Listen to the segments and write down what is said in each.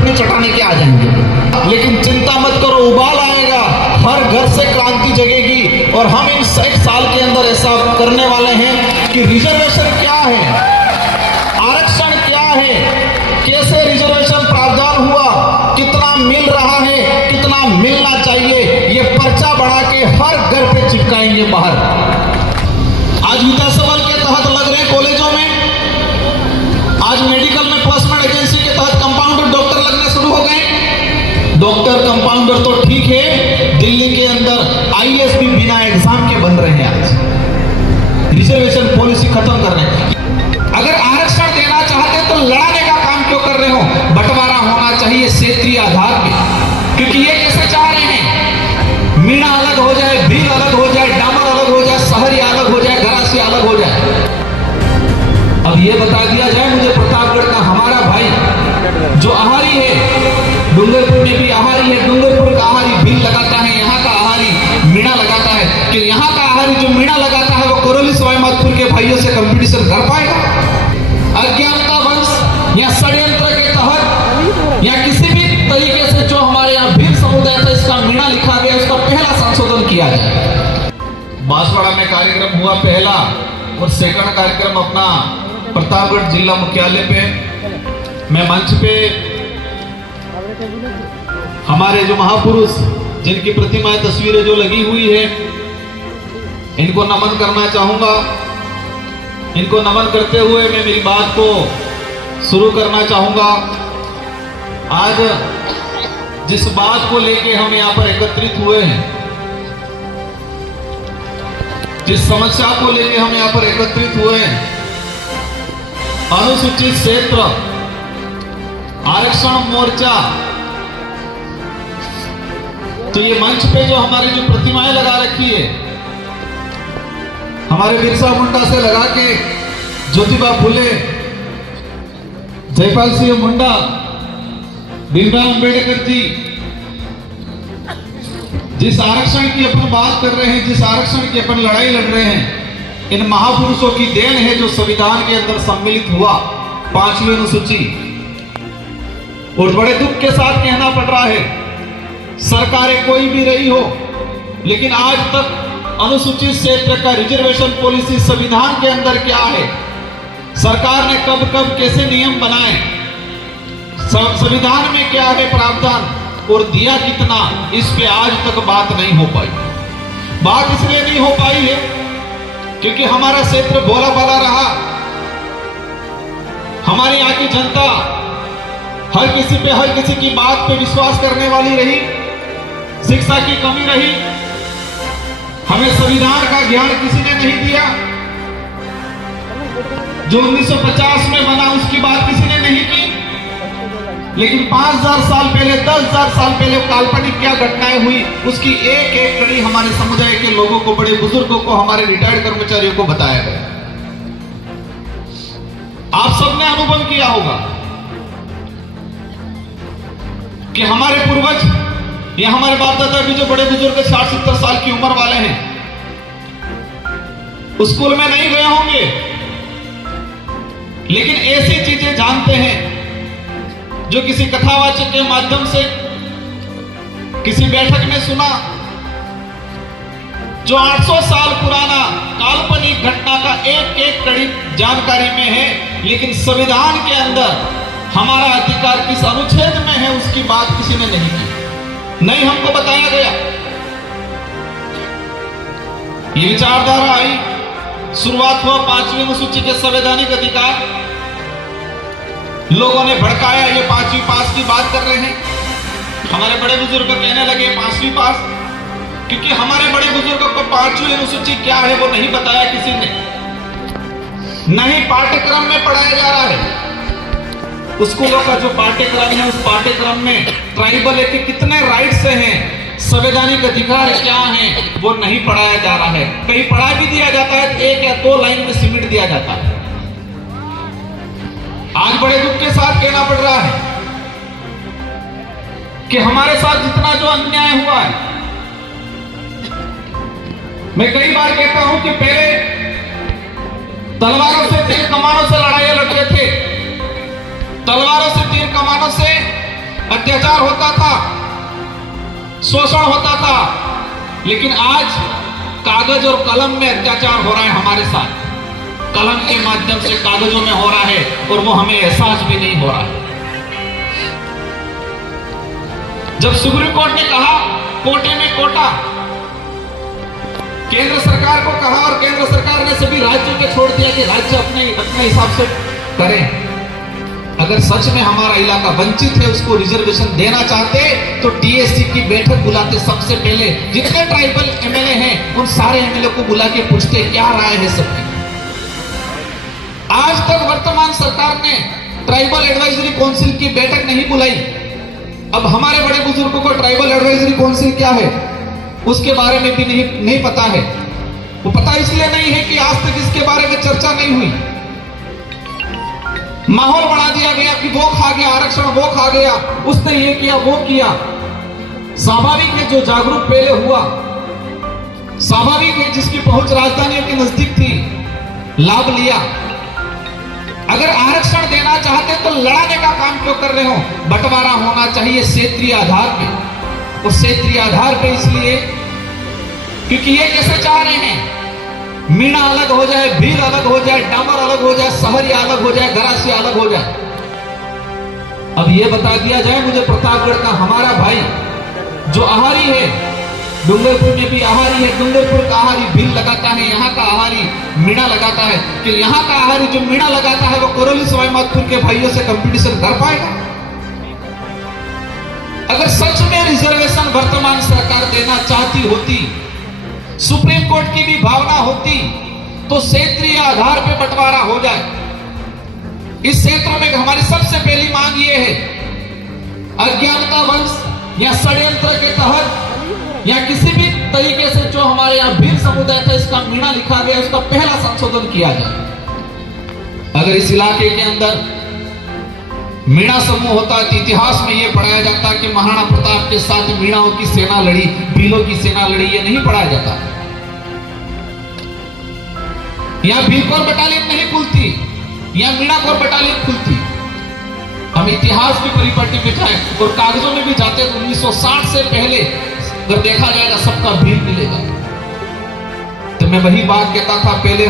चटनी चटाने के आ जाएंगे। लेकिन चिंता मत करो, उबाल आएगा, हर घर से क्रांति जगेगी। और हम इन 1 साल के अंदर ऐसा करने वाले हैं कि रिजर्वेशन क्या है, आरक्षण क्या है, कैसे रिजर्वेशन प्रावधान हुआ, कितना मिल रहा है, कितना मिलना चाहिए, ये पर्चा बढ़ा के हर घर पे चिपकाएंगे बाहर। आज विधानसभा के तहत लग रहे कॉलेजों में, आज मेडिकल में प्लेसमेंट एजेंसी के तहत कंपाउंडर डॉक्टर लगने शुरू हो गए। डॉक्टर कंपाउंडर तो ठीक है, दिल्ली के अंदर आईएएस भी बिना एग्जाम के बन रहे हैं। आज रिजर्वेशन पॉलिसी खत्म कर रहे हैं। अगर आरक्षण देना चाहते तो लड़ाने का काम क्यों कर रहे हो? बंटवारा होना चाहिए क्षेत्रीय आधार पे, क्योंकि ये कैसे चाह रहे हैं, मीणा अलग हो जाए, भील अलग हो जाए, डामर अलग हो जाए, शहरी अलग हो जाए, गरासी अलग हो जाए। अब ये बता दिया जाए मुझे, प्रतापगढ़ का हमारा भाई जो आहारी है, डूंगरपुर में भी आहारी है, डूंगरपुर का आहारी भील लगाता है, यहाँ का आहारी मीणा लगाता है, कि यहाँ का आहारी जो मीणा लगाता है वो कोरोली सवाईमाधोपुर के भाइयों से कंपटीशन कर पाएगा? अज्ञानता वंश या षड्यंत्र के तहत या किसी भी तरीके से जो हमारे यहाँ भील समुदाय था इसका मीणा लिखा गया, उसका पहला संशोधन किया जाए। बांसवाड़ा में कार्यक्रम हुआ पहला, और सेकंड कार्यक्रम अपना प्रतापगढ़ जिला मुख्यालय पे, मैं मंच पे हमारे जो महापुरुष जिनकी प्रतिमाएं तस्वीरें जो लगी हुई है इनको नमन करना चाहूंगा। इनको नमन करते हुए मैं मेरी बात को शुरू करना चाहूंगा। आज जिस बात को लेके हम यहाँ पर एकत्रित हुए हैं, जिस समस्या को लेके हम यहाँ पर एकत्रित हुए हैं, अनुसूचित क्षेत्र आरक्षण मोर्चा, तो ये मंच पे जो हमारी जो प्रतिमाएं लगा रखी है, हमारे बिरसा मुंडा से लगा के ज्योतिबा फुले, जयपाल सिंह मुंडा, भीमराव अंबेडकर जी, जिस आरक्षण की अपन बात कर रहे हैं, जिस आरक्षण की अपन लड़ाई लड़ रहे हैं, इन महापुरुषों की देन है जो संविधान के अंदर सम्मिलित हुआ 5वीं अनुसूची। और बड़े दुख के साथ कहना पड़ रहा है, सरकारें कोई भी रही हो, लेकिन आज तक अनुसूचित क्षेत्र का रिजर्वेशन पॉलिसी संविधान के अंदर क्या है, सरकार ने कब कब कैसे नियम बनाए, संविधान में क्या है प्रावधान और दिया कितना, इस पे आज तक बात नहीं हो पाई। बात इसलिए नहीं हो पाई है क्योंकि हमारा क्षेत्र भोला भाला रहा, हमारे यहाँ की जनता हर किसी की बात पे विश्वास करने वाली रही, शिक्षा की कमी रही, हमें संविधान का ज्ञान किसी ने नहीं दिया, जो 1950 में बना उसकी बात किसी ने नहीं की। लेकिन 5000 साल पहले, 10,000 साल पहले काल्पनिक क्या घटनाएं हुई उसकी एक एक कड़ी हमारे समुदाय के लोगों को, बड़े बुजुर्गों को, हमारे रिटायर्ड कर्मचारियों को बताया गया। आप सबने अनुभव किया होगा कि हमारे पूर्वज या हमारे बाप दादा भी जो बड़े बुजुर्ग 60-70 साल की उम्र वाले हैं, स्कूल में नहीं गए होंगे, लेकिन ऐसी चीजें जानते हैं जो किसी कथावाचक के माध्यम से किसी बैठक में सुना, जो 800 साल पुराना काल्पनिक घटना का एक एक कड़ी जानकारी में है, लेकिन संविधान के अंदर हमारा अधिकार किस अनुच्छेद में है उसकी बात किसी ने नहीं की, नहीं हमको बताया गया। ये विचारधारा आई, शुरुआत हुआ 5वीं अनुसूची के संवैधानिक अधिकार, लोगों ने भड़काया, ये 5वीं पास की बात कर रहे हैं। हमारे बड़े बुजुर्ग कहने लगे 5वीं पास, क्योंकि हमारे बड़े बुजुर्गों को 5वीं अनुसूची क्या है वो नहीं बताया किसी ने, नहीं पाठ्यक्रम में पढ़ाया जा रहा है। स्कूलों का जो पाठ्यक्रम है उस पाठ्यक्रम में ट्राइबल के कितने राइट्स हैं, संवैधानिक अधिकार क्या हैं, वो नहीं पढ़ाया जा रहा है। कहीं पढ़ा भी दिया जाता है, 1 या 2 लाइन में सिमट दिया जाता है। आज बड़े दुख के साथ कहना पड़ रहा है कि हमारे साथ जितना जो अन्याय हुआ है, मैं कई बार कहता हूं कि पहले तलवारों से, तीर कमानों से लड़ाइयां लड़ते थे, तलवारों से, तीर कमानों से अत्याचार होता था, शोषण होता था, लेकिन आज कागज और कलम में अत्याचार हो रहा है हमारे साथ। कलम के माध्यम से कागजों में हो रहा है और वो हमें एहसास भी नहीं हो रहा है। जब सुप्रीम कोर्ट ने कहा कोटे में कोटा, केंद्र सरकार को कहा और केंद्र सरकार ने सभी राज्यों को छोड़ दिया कि राज्य अपने हिसाब से करें। अगर सच में हमारा इलाका वंचित है, उसको रिजर्वेशन देना चाहते तो टीएससी की बैठक बुलाते। सबसे पहले जितने ट्राइबल एमएलए हैं उन सारे एमएलए को बुला के पूछते क्या राय है सबकी। आज तक वर्तमान सरकार ने ट्राइबल एडवाइजरी काउंसिल की बैठक नहीं बुलाई। अब हमारे बड़े बुजुर्गों को ट्राइबल एडवाइजरी काउंसिल क्या है उसके बारे में भी नहीं पता है। वो पता इसलिए नहीं है कि आज तक इसके बारे में चर्चा नहीं हुई। माहौल बना दिया गया कि वो खा गया आरक्षण, वो खा गया, उसने ये किया वो किया। स्वाभाविक है जो जागरूक पहले हुआ, स्वाभाविक है जिसकी पहुंच राजधानियों के नजदीक थी, लाभ लिया। अगर आरक्षण देना चाहते तो लड़ाने का काम क्यों कर रहे हो? बंटवारा होना चाहिए क्षेत्रीय आधार पे। और क्षेत्रीय आधार पे इसलिए क्योंकि ये कैसे चाह रहे हैं मीणा अलग हो जाए, भील अलग हो जाए, डामर अलग हो जाए, सहरिया अलग हो जाए, गरासिया अलग हो जाए। अब ये बता दिया जाए मुझे प्रतापगढ़ का हमारा भाई जो आहारी है, डूंगरपुर में भी आहारी है, डूंगरपुर का आहारी भील लगाता है, यहाँ का आहारी मीणा लगाता है, कि यहाँ का आहारी जो मीणा लगाता है वो कोरोली सवाईमाधोपुर के भाइयों से कंपटीशन कर पाएगा? अगर सच में रिजर्वेशन वर्तमान सरकार देना चाहती होती, सुप्रीम कोर्ट की भी भावना होती, तो क्षेत्रीय आधार पे बंटवारा हो जाए। इस क्षेत्र में हमारी सबसे पहली मांग ये है, अज्ञानता वंश या षड्यंत्र के तहत या किसी भी तरीके से जो हमारे यहाँ भील समुदाय का इसका मीणा लिखा गया उसका पहला संशोधन किया जाए। अगर इस इलाके के अंदर मीणा समूह होता है तो इतिहास में यह पढ़ाया जाता कि महाराणा प्रताप के साथ मीणाओं की सेना लड़ी, भीलों की सेना लड़ी, ये नहीं पढ़ाया जाता। यहां भीलकोर बटालियन नहीं खुलती, यहां मीणाकोर बटालियन खुलती। हम इतिहास की परिपाटी में जाए और कागजों में भी जाते तो 1960 से पहले अगर देखा जाएगा सबका भील मिलेगा। तो मैं वही बात कहता था, पहले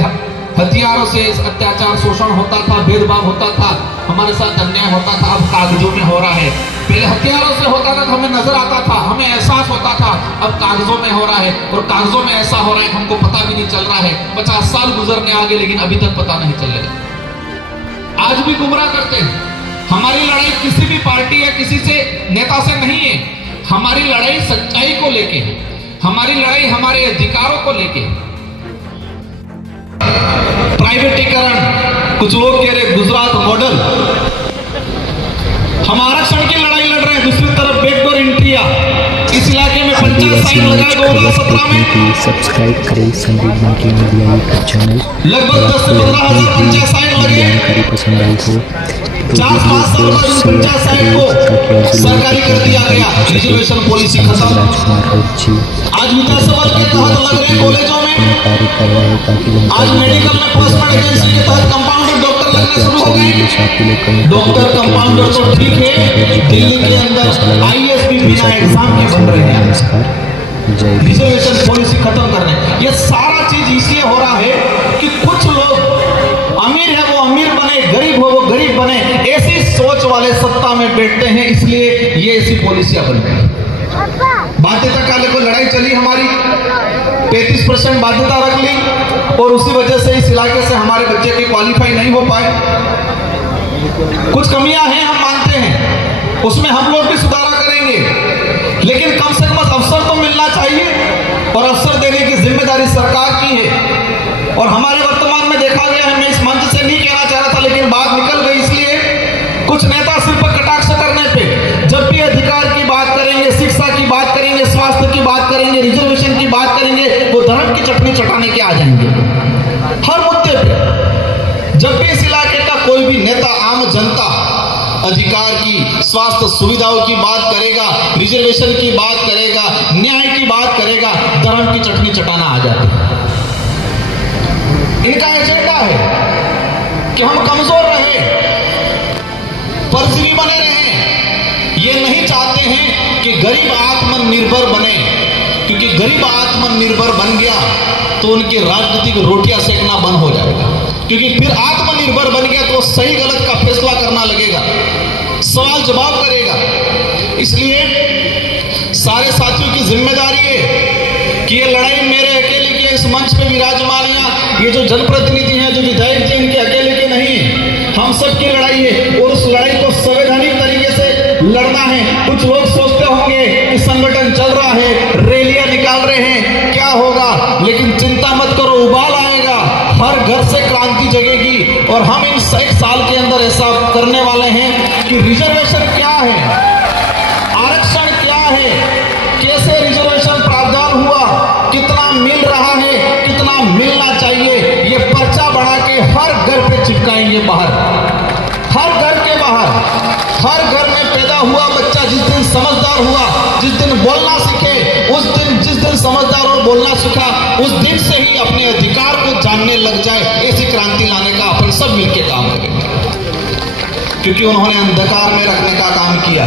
हथियारों से अत्याचार शोषण होता था, भेदभाव होता था, हमारे साथ अन्याय होता था। अब कागजों में हो रहा है। पहले हथियारों से होता था तो हमें नजर आता था, हमें एहसास होता था, अब कागजों में हो रहा है। और कागजों में ऐसा हो रहा है हमको पता भी नहीं चल रहा है। 50 साल गुजरने आगे लेकिन अभी तक पता नहीं चलेगा। आज भी गुमराह करते हैं। हमारी लड़ाई किसी भी पार्टी या किसी से नेता से नहीं है, हमारी लड़ाई सच्चाई को लेके है, हमारी लड़ाई हमारे अधिकारों को लेके है। प्राइवेटीकरण, कुछ लोग कह रहे गुजरात मॉडल, हम आरक्षण की लड़ाई लड़ रहे हैं, दूसरी तरफ बैकडोर एंट्री। इस इलाके में पंचायत साइन लगाए 2017 में। सब्सक्राइब करें Sandeep Bunty media YouTube channel. लगभग 10 से 15,000 पंचायत साइन लगे। जानकारी पसंद आई हो 4-5 साल बाद पंचायत साइन को सरकारी कर दिया गया। रिजर्वेशन पॉलिसी खत्म। आज विधानसभा के तहत लग रहे कॉलेजों में, आज मेडिकल में प्लेसमेंट एजेंसी के तहत कंपाउंडर डॉक्टर लगने शुरू हो गए। डॉक्टर कंपाउंडर तो ठीक है, दिल्ली के अंदर आईएएस भी बिना एग्जाम के बन रहे हैं। रिजर्वेशन पॉलिसी खत्म करने, ये सारा चीज इसलिए हो रहा है कि कुछ लोग अमीर है वो अमीर बने, गरीब हो वो गरीब बने, ऐसी सोच वाले सत्ता में बैठते हैं, इसलिए ये ऐसी पॉलिसियां बन रही। बाध्यता काले को लड़ाई चली हमारी, 33% बाध्यता रख ली और उसी वजह से इस इलाके से हमारे बच्चे की क्वालिफाई नहीं हो पाए। कुछ कमियां हैं हम मानते हैं, उसमें हम लोग भी सुधारा करेंगे, लेकिन कम से कम अवसर तो मिलना चाहिए और अवसर देने की जिम्मेदारी सरकार की है। और हमारे वर्तमान में देखा गया है, मैं इस मंच से नहीं कहना चाह रहा था लेकिन बात निकल गई, इसलिए कुछ नेता सिर्फ कटाक्ष करने पे, जब भी अधिकार की बात करेंगे, शिक्षा की बात करेंगे, स्वास्थ्य की बात करेंगे, रिजर्वेशन की बात करेंगे, वो धर्म की चटनी चटाने के आ जाएंगे हर मुद्दे पे। जब भी इस इलाके का कोई भी नेता आम जनता अधिकार की, स्वास्थ्य सुविधाओं की बात करेगा, रिजर्वेशन की बात करेगा, न्याय की बात करेगा, धर्म की चटनी चटाना आ जाती है। इनका एजेंडा है कि हम कमजोर रहे, परजीवी बने रहे। ये नहीं गरीब आत्मनिर्भर बने, क्योंकि गरीब आत्मनिर्भर बन गया तो उनकी राजनीतिक रोटियां सेकना बंद हो जाएगा, क्योंकि फिर आत्मनिर्भर बन गया तो वो सही गलत का फैसला करना लगेगा, सवाल जवाब करेगा। इसलिए सारे साथियों की जिम्मेदारी है कि ये लड़ाई मेरे अकेले की इस मंच पे विराजमान है, ये जो जनप्रतिनिधि हैं, जो विधायक जी, इनके अकेले के नहीं है, हम सब की लड़ाई है और उस लड़ाई को संवैधानिक तरीके से लड़ना है। कुछ लोग सोचते होंगे कि संगठन चल रहा है, रैलियां निकाल रहे हैं, क्या होगा, लेकिन चिंता मत करो, उबाल आएगा, हर घर से क्रांति जगेगी और हम इन 1 साल के अंदर ऐसा करने वाले हैं कि रिजर्वेशन क्या है, आरक्षण क्या है, कैसे रिजर्वेशन प्रावधान हुआ, कितना मिल रहा है, कितना मिलना चाहिए, ये पर्चा बढ़ा के हर घर पे चिपकाएंगे बाहर, हर घर के बाहर। हर घर में पैदा हुआ बच्चा जिस दिन समझदार हुआ, जिस दिन बोलना सीखे, जिस दिन समझदार और बोलना सीखा, उस दिन से ही अपने अधिकार को जानने लग जाए। ऐसी क्रांति लाने का अपन सब मिलकर काम करेंगे, क्योंकि उन्होंने अंधकार में रखने का काम किया,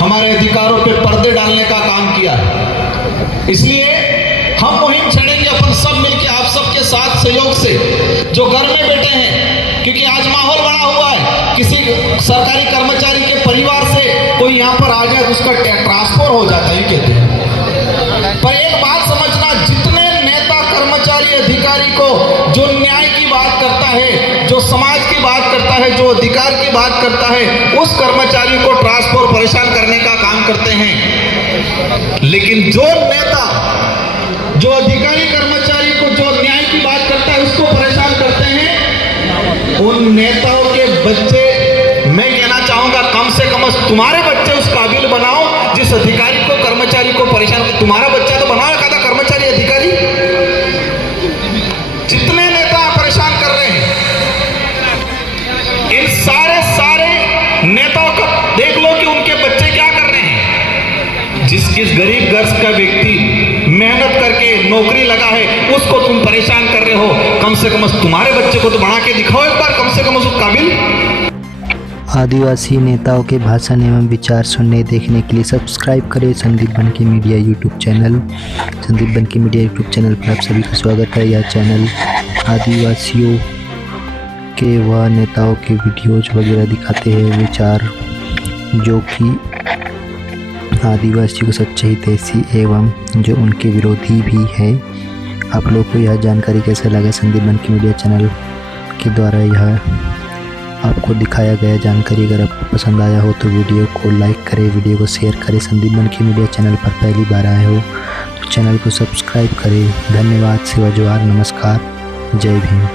हमारे अधिकारों पे पर्दे डालने का काम किया। इसलिए हम मुहिम छेड़ेंगे अपन सब मिलकर, आप सबके साथ सहयोग से, जो घर में बैठे हैं, क्योंकि आज माहौल बना हुआ है, किसी सरकारी कर्मचारी के परिवार से कोई यहाँ पर आ जाए तो उसका ट्रांसफर हो जाता है, कहते हैं। पर एक बात समझना, जितने नेता, कर्मचारी, अधिकारी को जो न्याय की बात करता है, जो समाज की बात करता है, जो अधिकार की बात करता है, उस कर्मचारी को ट्रांसफर परेशान करने का काम करते हैं। लेकिन जो नेता, जो अधिकारी, कर्मचारी को जो न्याय की बात करता है, उसको परेशान करते हैं। उन नेताओं के बच्चे, मैं कहना चाहूंगा, कम से कम तुम्हारे बच्चे उस काबिल बनाओ जिस अधिकारी को, कर्मचारी को परेशान कर। तुम्हारा बच्चा तो बनाओ एखादा कर्मचारी, अधिकारी। जितने नेता परेशान कर रहे हैं, इन सारे नेताओं का देख लो कि उनके बच्चे क्या कर रहे हैं। जिस गरीब घर का व्यक्ति मेहनत करके नौकरी लगा है, उसको तुम परेशान कर रहे हो। कम से कम तुम्हारे बच्चे को तो बना के दिखाओ एक बार, कम से कम उस काबिल। आदिवासी नेताओं के भाषण एवं विचार सुनने देखने के लिए सब्सक्राइब करें Sandeep Banki media YouTube channel. Sandeep Banki media YouTube channel पर आप सभी का स्वागत है। यह चैनल आदिवासियों के व नेताओं के वीडियोज वगैरह दिखाते हैं, विचार जो कि आदिवासियों को सच्चाई तैसी एवं जो उनके विरोधी भी है। आप लोग को यह जानकारी कैसा लगा? संदीप बनकी मीडिया चैनल के द्वारा यह आपको दिखाया गया जानकारी अगर आपको पसंद आया हो तो वीडियो को लाइक करें, वीडियो को शेयर करें। संदीप बनकी मीडिया चैनल पर पहली बार आए हो तो चैनल को सब्सक्राइब करें। धन्यवाद, सेवा जोहार, नमस्कार, जय भीम।